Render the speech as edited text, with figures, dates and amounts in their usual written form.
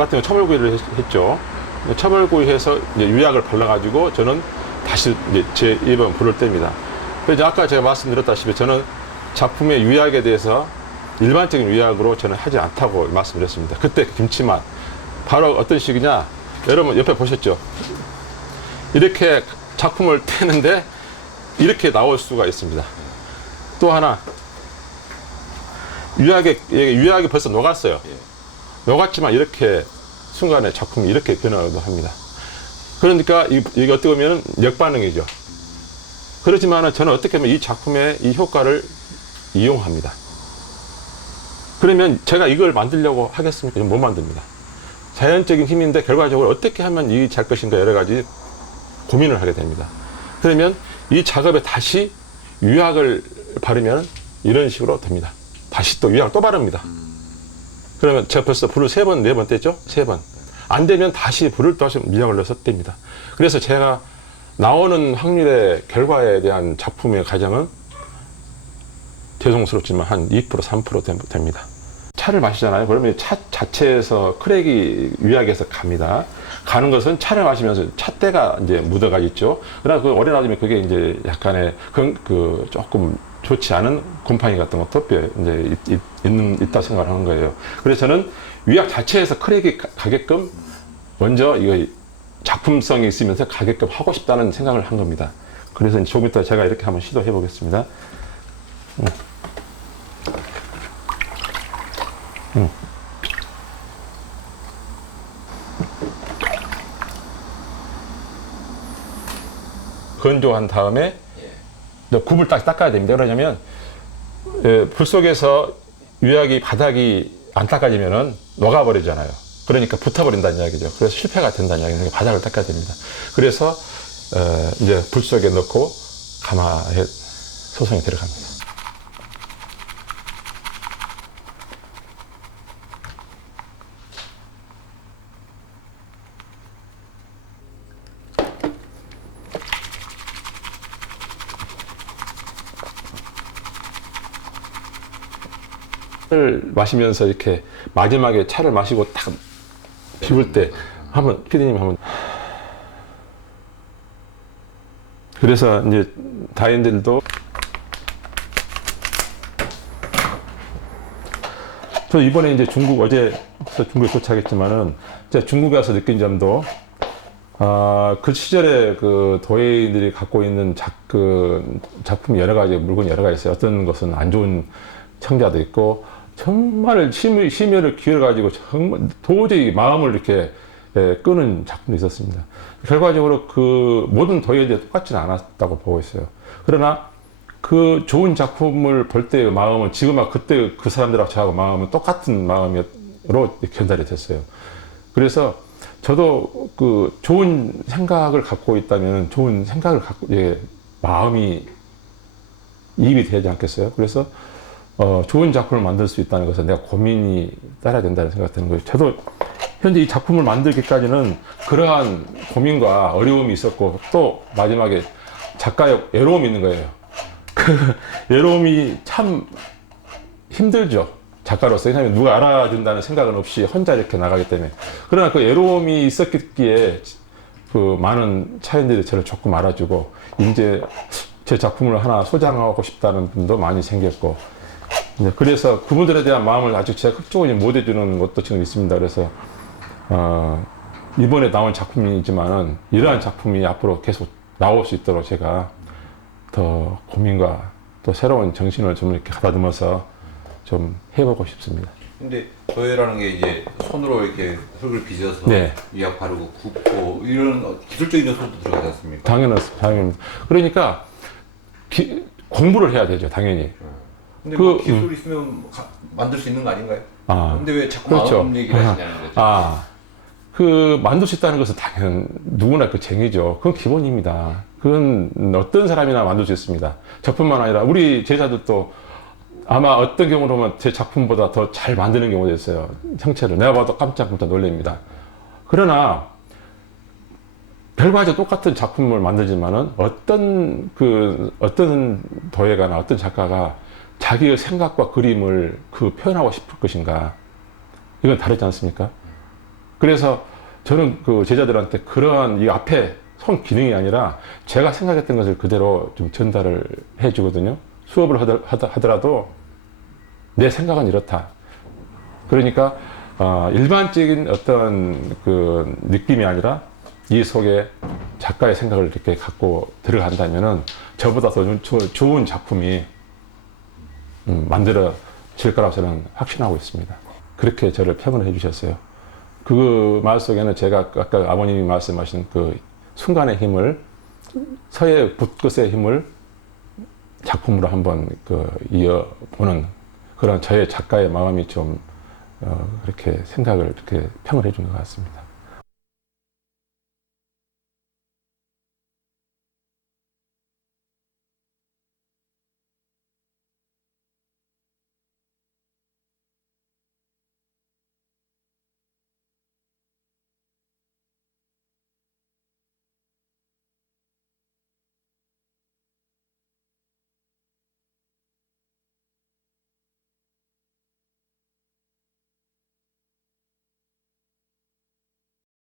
같은 경우 첨얼구이를 했죠. 첨얼구이해서 이제 유약을 발라가지고 저는 다시 이제 제 입은 불을 뗍니다. 그래서 아까 제가 말씀드렸다시피 저는 작품의 유약에 대해서 일반적인 유약으로 저는 하지 않다고 말씀드렸습니다. 그때 김치맛 바로 어떤 식이냐, 여러분 옆에 보셨죠? 이렇게 작품을 떼는데 이렇게 나올 수가 있습니다. 또 하나, 유약이 벌써 녹았어요. 녹았지만 이렇게 순간에 작품이 이렇게 변하기도 합니다. 그러니까 이게 어떻게 보면 역반응이죠. 그렇지만은 저는 어떻게 보면 이 작품의 이 효과를 이용합니다. 그러면 제가 이걸 만들려고 하겠습니까? 못 만듭니다. 자연적인 힘인데 결과적으로 어떻게 하면 이게 잘 것인가 여러 가지 고민을 하게 됩니다. 그러면 이 작업에 다시 유약을 바르면 이런 식으로 됩니다. 다시 또 유약을 또 바릅니다. 그러면 제가 벌써 불을 3번, 4번 뗐죠? 3번. 안 되면 다시 불을 다시 유약을 넣어서 뗍니다. 그래서 제가 나오는 확률의 결과에 대한 작품의 가정은 죄송스럽지만 한 2%, 3% 됩니다. 차를 마시잖아요. 그러면 차 자체에서 크랙이 유약에서 갑니다. 가는 것은 차를 마시면서 찻대가 이제 묻어가 있죠. 그러나 그 오래 놔두면 그게 이제 약간의 그 조금 좋지 않은 곰팡이 같은 것도 이제 있다 생각을 하는 거예요. 그래서 저는 유약 자체에서 크랙이 가게끔 먼저 이거 작품성이 있으면서 가게끔 하고 싶다는 생각을 한 겁니다. 그래서 이제 조금 이따 제가 이렇게 한번 시도해 보겠습니다. 건조한 다음에 굽을 딱 닦아야 됩니다. 그러냐면 불 속에서 유약이 바닥이 안 닦아지면은 녹아버리잖아요. 그러니까 붙어버린다는 이야기죠. 그래서 실패가 된다는 이야기는 바닥을 닦아야 됩니다. 그래서 이제 불 속에 넣고 가마에 소송이 들어갑니다. 차를 마시면서 이렇게 마지막에 차를 마시고 딱 비울 때 한번 피디님 한번. 그래서 이제 다인들도 저 이번에 이제 어제 중국에 도착했지만은 제가 중국에 와서 느낀 점도 그 시절에 그 도예인들이 갖고 있는 작품 여러 가지 물건이 여러 가지 있어요. 어떤 것은 안 좋은 청자도 있고 정말 심혈을 기울여가지고 정말 도저히 마음을 이렇게 끄는 작품도 있었습니다. 결과적으로 그 모든 도예들이 똑같지는 않았다고 보고 있어요. 그러나 그 좋은 작품을 볼 때의 마음은 지금하고 그때 그 사람들하고 저하고 마음은 똑같은 마음으로 견달이 됐어요. 그래서 저도 그 좋은 생각을 갖고 있다면 좋은 생각을 갖고 마음이 이입이 되지 않겠어요? 그래서 좋은 작품을 만들 수 있다는 것은 내가 고민이 따라야 된다는 생각이 드는 거예요. 저도 현재 이 작품을 만들기까지는 그러한 고민과 어려움이 있었고 또 마지막에 작가의 외로움이 있는 거예요. 그 외로움이 참 힘들죠. 작가로서. 왜냐하면 누가 알아준다는 생각은 없이 혼자 이렇게 나가기 때문에. 그러나 그 외로움이 있었기에 그 많은 차인들이 저를 조금 알아주고 이제 제 작품을 하나 소장하고 싶다는 분도 많이 생겼고, 그래서 그분들에 대한 마음을 아직 제가 극적으로 못 해주는 것도 지금 있습니다. 그래서 이번에 나온 작품이지만은 이러한 작품이 앞으로 계속 나올 수 있도록 제가 더 고민과 또 새로운 정신을 좀 이렇게 가다듬어서 좀 해보고 싶습니다. 근데 도예라는 게 이제 손으로 이렇게 흙을 빚어서 네. 유약 바르고 굽고 이런 기술적인 요소도 들어가지 않습니까? 당연히. 그러니까 공부를 해야 되죠, 당연히. 근데 뭐 기술 있으면 만들 수 있는 거 아닌가요? 근데 왜 자꾸 그렇죠. 마음 얘기를 하시냐는 거죠. 그 만들 수 있다는 것은 당연 누구나 그 쟁이죠. 그건 기본입니다. 그건 어떤 사람이나 만들 수 있습니다. 저뿐만 아니라 우리 제자들도 아마 어떤 경우로 보면 제 작품보다 더 잘 만드는 경우도 있어요. 형체를 내가 봐도 깜짝깜짝 놀랍니다. 그러나 결과적으로 똑같은 작품을 만들지만은 어떤 도예가나 어떤 작가가 자기의 생각과 그림을 표현하고 싶을 것인가, 이건 다르지 않습니까? 그래서 저는 그 제자들한테 그러한 이 앞에 손 기능이 아니라 제가 생각했던 것을 그대로 좀 전달을 해주거든요. 수업을 하더라도 내 생각은 이렇다. 그러니까 일반적인 어떤 그 느낌이 아니라 이 속에 작가의 생각을 이렇게 갖고 들어간다면은 저보다 더 좋은 작품이 만들어질 거라고 저는 확신하고 있습니다. 그렇게 저를 평을 해주셨어요. 그 말 속에는 제가 아까 아버님이 말씀하신 그 순간의 힘을, 서예 붓끝의 힘을 작품으로 한번 이어보는 그런 저의 작가의 마음이 좀 그렇게 생각을 이렇게 평을 해준 것 같습니다.